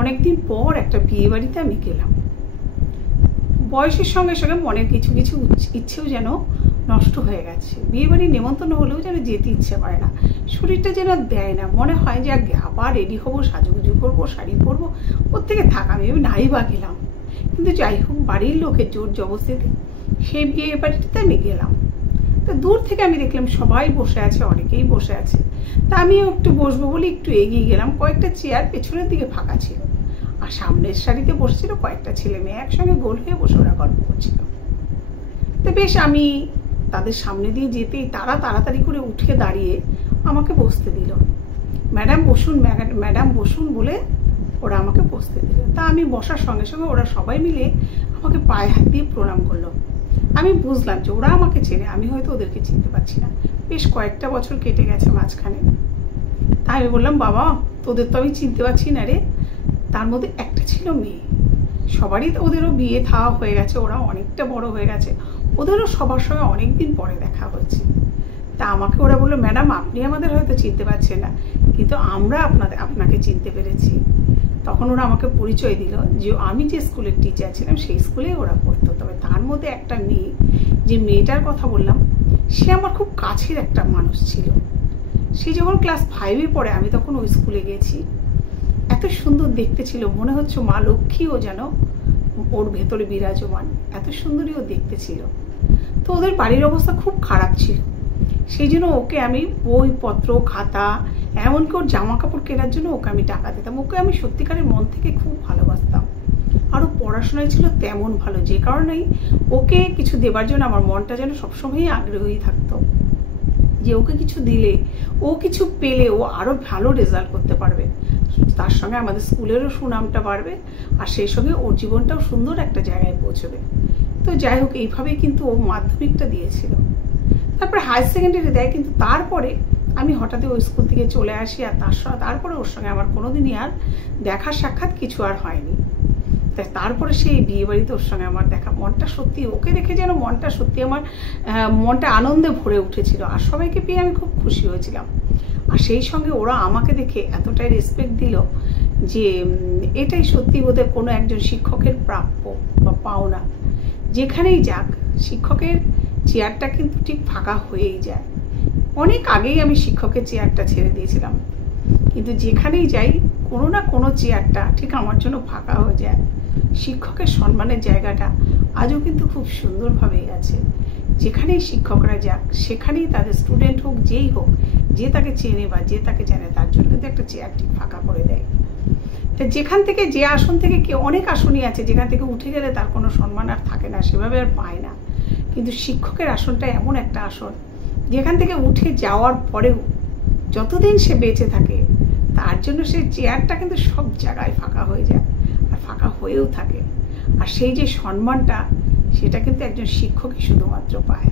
অনেকদিন পর একটা বিয়ে বাড়িতে আমি গেলাম। বয়সের সঙ্গে সঙ্গে মনের কিছু কিছু ইচ্ছেও যেন নষ্ট হয়ে গেছে। বিয়ে বাড়ি নেমন্তন্ন হলেও যেন যেতে ইচ্ছে করে না, শরীরটা যেন দেয় না। মনে হয় যে আবার রেডি হবো, সাজুগুজু করবো, শাড়ি পরবো, ওর থেকে থাক, আমি নাই বা গেলাম। কিন্তু যাই হোক, বাড়ির লোকের জোর জবরদস্তিতে সেই বিয়ে বাড়িটাতে আমি গেলাম। তো দূর থেকে আমি দেখলাম সবাই বসে আছে, অনেকেই বসে আছে। তা আমিও একটু বসবো বলে একটু এগিয়ে গেলাম। কয়েকটা চেয়ার পেছনের দিকে ফাঁকা ছিল, আর সামনের সারিতে বসেছিল কয়েকটা ছেলে মেয়ে, একসঙ্গে গোল হয়ে বসে ওরা গল্প করছিল। তো বেশ, আমি তাদের সামনে দিয়ে যেতেই তারা তাড়াতাড়ি করে উঠে দাঁড়িয়ে আমাকে বসতে দিল। ম্যাডাম বসুন, ম্যাডাম বসুন বলে ওরা আমাকে বসতে দিল। তা আমি বসার সঙ্গে সঙ্গে ওরা সবাই মিলে আমাকে পায়ে হাত দিয়ে প্রণাম করলো। আমি বুঝলাম যে ওরা আমাকে চেনে, আমি হয়তো ওদেরকে চিনতে পারছি না। বেশ কয়েকটা বছর কেটে গেছে মাঝখানে। তাই আমি বললাম, বাবা তোদের তো আমি চিনতে পারছি না রে। তার মধ্যে একটা ছিল মেয়ে। সবারই ওদেরও বিয়ে থাওয়া হয়ে গেছে, ওরা অনেকটা বড় হয়ে গেছে, ওদেরও সবার সঙ্গে অনেকদিন পরে দেখা হয়েছে। তা আমাকে ওরা বললো, ম্যাডাম আপনি আমাদের হয়তো চিনতে পারছেন না, কিন্তু আমরা আপনাকে চিনতে পেরেছি। তখন ওরা আমাকে পরিচয় দিল যে আমি যে স্কুলের টিচার ছিলাম সেই স্কুলে ওরা পড়তো। তবে তার মধ্যে একটা মেয়ে, যে মেয়েটার কথা বললাম, সে আমার খুব কাছের একটা মানুষ ছিল। সে যখন ক্লাস 5-এ পড়ে, আমি তখন ওই স্কুলে গেছি। এত সুন্দর দেখতে ছিল, মনে হচ্ছে মা লক্ষ্মীও যেন ওর ভেতরে বিরাজমান, এত সুন্দরী ও দেখতে ছিল। তো ওদের বাড়ির অবস্থা খুব খারাপ ছিল, সেই জন্য ওকে আমি বইপত্র, খাতা, এমনকি ওর জামা কাপড় কেনার জন্য ওকে আমি টাকা দিতাম। ওকে আমি সত্যিকারের মন থেকে খুব ভালোবাসতাম। আরও পড়াশোনায় ছিল তেমন ভালো, যে কারণেই ওকে কিছু দেবার জন্য আমার মনটা যেন সবসময়ই আগ্রহী থাকতো যে ওকে কিছু দিলে, ও কিছু পেলে ও আরো ভালো রেজাল্ট করতে পারবে। তার সঙ্গে আমাদের স্কুলেরও সুনামটা বাড়বে, আর সেই সঙ্গে ওর জীবনটাও সুন্দর একটা জায়গায় পৌঁছবে। তো যাই হোক, এইভাবেই কিন্তু ও মাধ্যমিকটা দিয়েছিল। তারপরে হায়ার সেকেন্ডারি দেয়, কিন্তু তারপরে আমি হঠাৎ ওই স্কুল থেকে চলে আসি, আর তারপরে ওর সঙ্গে আমার কোনোদিনই আর দেখা সাক্ষাৎ কিছু আর হয়নি। তাই তারপরে সেই বিয়ে বাড়িতে ওর সঙ্গে আমার দেখা, মনটা সত্যি, ওকে দেখে যেন মনটা সত্যি আমার মনটা আনন্দে ভরে উঠেছিল, আর সবাইকে পেয়ে আমি খুব খুশি হয়েছিলাম। আর সেই সঙ্গে ওরা আমাকে দেখে এতটাই রেসপেক্ট দিল যে এটাই সত্যি ওদের কোনো একজন শিক্ষকের প্রাপ্য বা পাওনা। যেখানেই যাক, শিক্ষকের চেয়ারটা কিন্তু ঠিক ফাঁকা হয়েই যায়। অনেক আগেই আমি শিক্ষকের চেয়ারটা ছেড়ে দিয়েছিলাম, কিন্তু যেখানেই যাই কোনো না কোনো চেয়ারটা ঠিক আমার জন্য ফাঁকা হয়ে যায়। শিক্ষকের সম্মানের জায়গাটা আজও কিন্তু খুব সুন্দরভাবেই আছে। যেখানেই শিক্ষকরা যাক, সেখানেই তাদের স্টুডেন্ট হোক, যেই হোক, যে তাকে চেনে বা যে তাকে জানে, তার জন্য কিন্তু একটা চেয়ার ঠিক ফাঁকা করে দেয়। তা যেখান থেকে, যে আসন থেকে, কেউ অনেক আসনই আছে যেখান থেকে উঠে গেলে তার কোনো সম্মান আর থাকে না, সেভাবে আর পায় না। কিন্তু শিক্ষকের আসনটা এমন একটা আসন যেখান থেকে উঠে যাওয়ার পরেও যতদিন সে বেঁচে থাকে, তার জন্য সেই চেয়ারটা কিন্তু সব জায়গায় ফাঁকা হয়ে যায়, আর ফাঁকা হয়েও থাকে। আর সেই যে সম্মানটা, সেটা কিন্তু একজন শিক্ষকই শুধুমাত্র পায়।